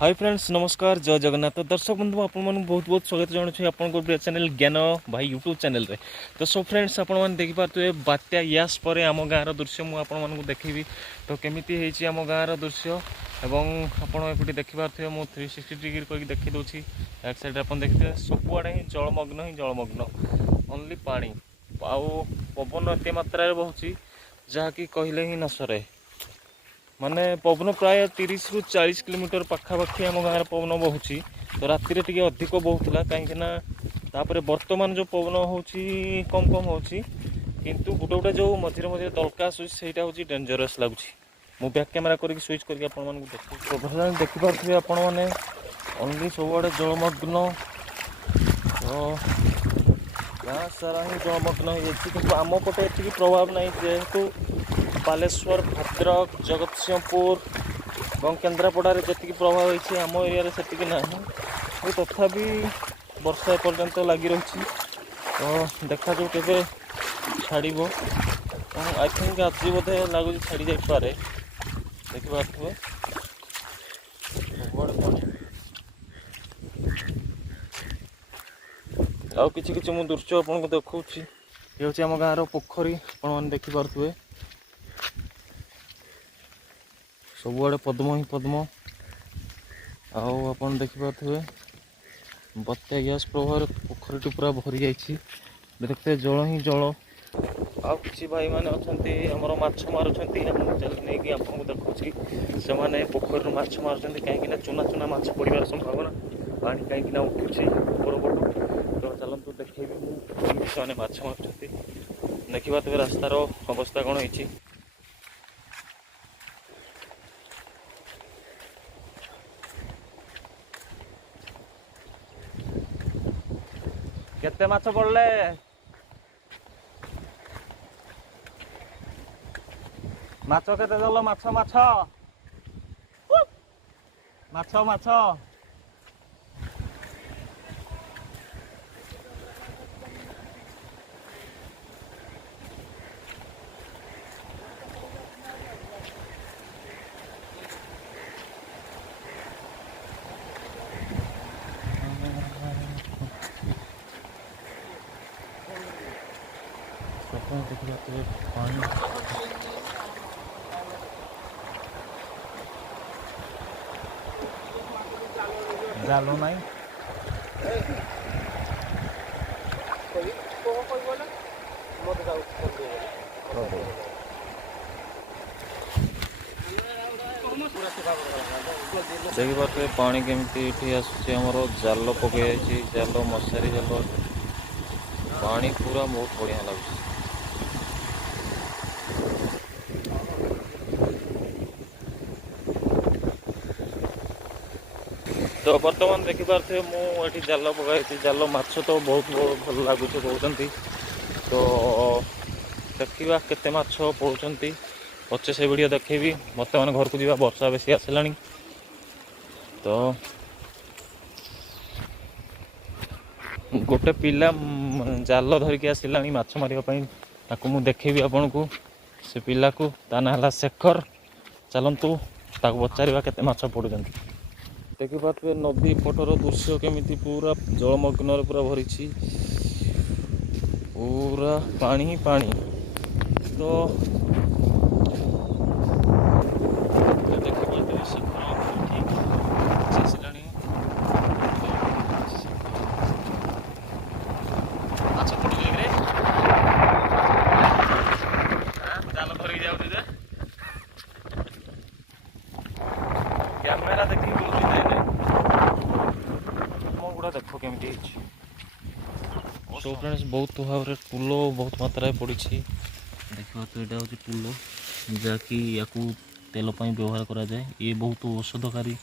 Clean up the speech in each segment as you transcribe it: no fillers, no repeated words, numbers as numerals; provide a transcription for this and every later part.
Hi friends नमस्कार जय जगन्नाथ। तो दर्शक बंधु आपण बहुत बहुत स्वागत जनाऊँ आपन प्रिय चैनल ज्ञान भाई यूट्यूब चैनल रे। तो सो फ्रेंड्स आपण देखिपे बात्या यास पर आम गाँव दृश्य मुझे देखी तो केमी आम गाँव दृश्य एवं आपटे देखिपे मु 360 डिग्री करके देखी दूसरी बैक साइड आप देखिए सबुआड़े ही जलमग्न ओनली पानी आउ पवन एत मात्रा बहुची जहाँकि कहले ही न सरे। माने पवन प्राय 30 ରୁ 40 किलोमीटर पाखापाखि आम गाँव पवन बहुची। तो राति टे अधिक बहुला कहीं बर्तमान जो पवन हो कम कम हो किंतु गोटे गोटे जो मझे मझे दलका आसूँ ସେଇଟା हूँ डेंजरस लगुच। मु बैक कैमेरा करके स्विच करके देखिपे आपण मैंने ओनली सबुआड़े जलमग्न। तो गाँ सारा ही जलमग्न हो आम पटे एति प्रभाव नहीं जेहेतु बालेश्वर भद्रक जगतसिंहपुर और केन्द्रापड़ा जी प्रभाव होती आम एरिया से ना तथापि वर्षा एपर्यंत लगी रही। तो देखा जो के छाड़ आई थिंक आज बोधे लगुच छाड़ी जापे देखिपे आउ कि दृश्य आपको देखा ये हूँ आम गाँव पोखरी आपने देखिपे सबुआड़े पद्म ही पद्म आपन देखिपे बात्या ग्यास प्रभाव पोखरी पूरा भरी जाइए देखते जल ही जल। आउ कि भाई मैंने अच्छा आमर माछ मारुंट नहीं आपको देखुची से मैंने पोखर माछ मारुंट कहीं चुना चुना माछ पड़ार संभावना पानी कहीं उठुची ऊपर पटू। तो चलतु देखेबी से माछ मारुंट देखा तेज रास्तार अवस्था कौन हो। केते माछ पड़ले माछ केते दल माछ माछ माछ माछ देखिए पानी जाल ना देखिए पानी केमी आसमर जाल पकई जाल मशारी जाल पानी पूरा बहुत बढ़िया लगे। तो बर्तमान देखिपे मुझे जाल पकाई जाल माछ तो बहुत भल लगुच कहते। तो देखा केते माछ पड़ुंट पचे से वीडियो देखेबी मत मैंने घर को जावा वर्षा बेसी आसला। तो गोटे पिला जाल धरिकी आसला माछ मारे मु देखेबी आपन को से पिला को ता ना है शेखर। चलतु ताको पचार केते माछ पड़ुंट देखिपे नदी पटर दृश्य केमी पूरा जलमग्न पूरा भरी पूरा पानी ही पानी। तो कैमेरा देखी गुड़ा देख केमी सो फ्रेंड्स बहुत भाव पुल बहुत मात्रा पड़ी देखा। तो यहाँ हूँ पुल जहाँकि या तेल व्यवहार करा जाए ये बहुत औषधकारी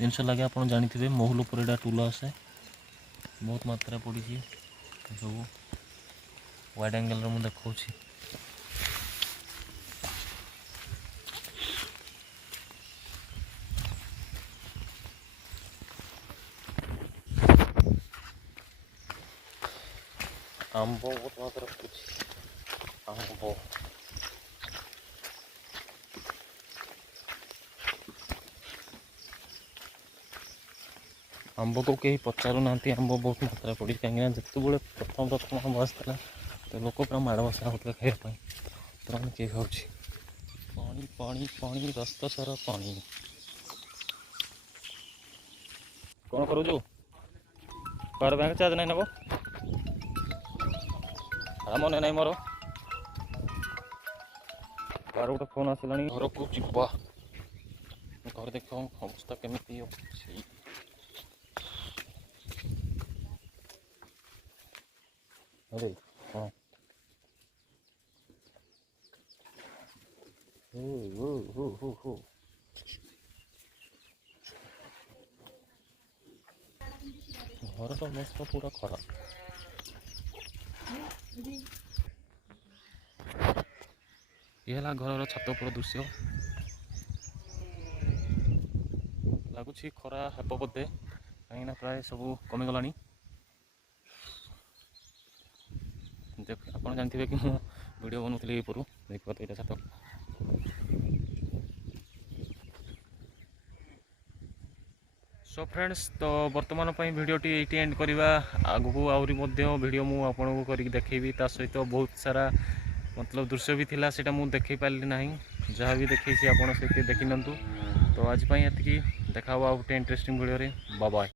जिनस लगे आप जानते महल पर यहाँ टुल आसे बहुत मात्रा पड़ी सब वाइड एंगल में देखा। आंब बहुत मात्रा आंब आंब को कहीं पचारू ना आंब बहुत मात्रा पड़ी कहीं जिते प्रथम प्रथम आंब आसाला तो लोक पूरा माड़ बसा होता खावाई तो आम किए खाऊँ पानी पानी पानी रास्ता सारा पानी कौन करूँ पावर बैंक चार्ज नहीं नब मन नहीं मोर तार गोटे फोन आसला घर को जीवा घर देख अवस्था केमी अच्छी अरे हाँ घर तो अवस्था पूरा खराब ये घर छात उपर दृश्य लगुच खरा हेब बोधे कहीं प्राय सब कमिगला आप जानते कि मुझे वीडियो बनाऊली ऊपर देखिए तो यहाँ छात सो फ्रेंड्स तो वर्तमान वीडियोटी ये एंड करवा आगू आहरी वीडियो मुझे करके देखी ता सहित बहुत सारा मतलब दृश्य भी थिला सेटा मुझे देखी पारि ना जहाँ भी देखी आप देखी नि तो आज ये देखा गोटे इंटरेस्टिंग वीडियो बाय बाय।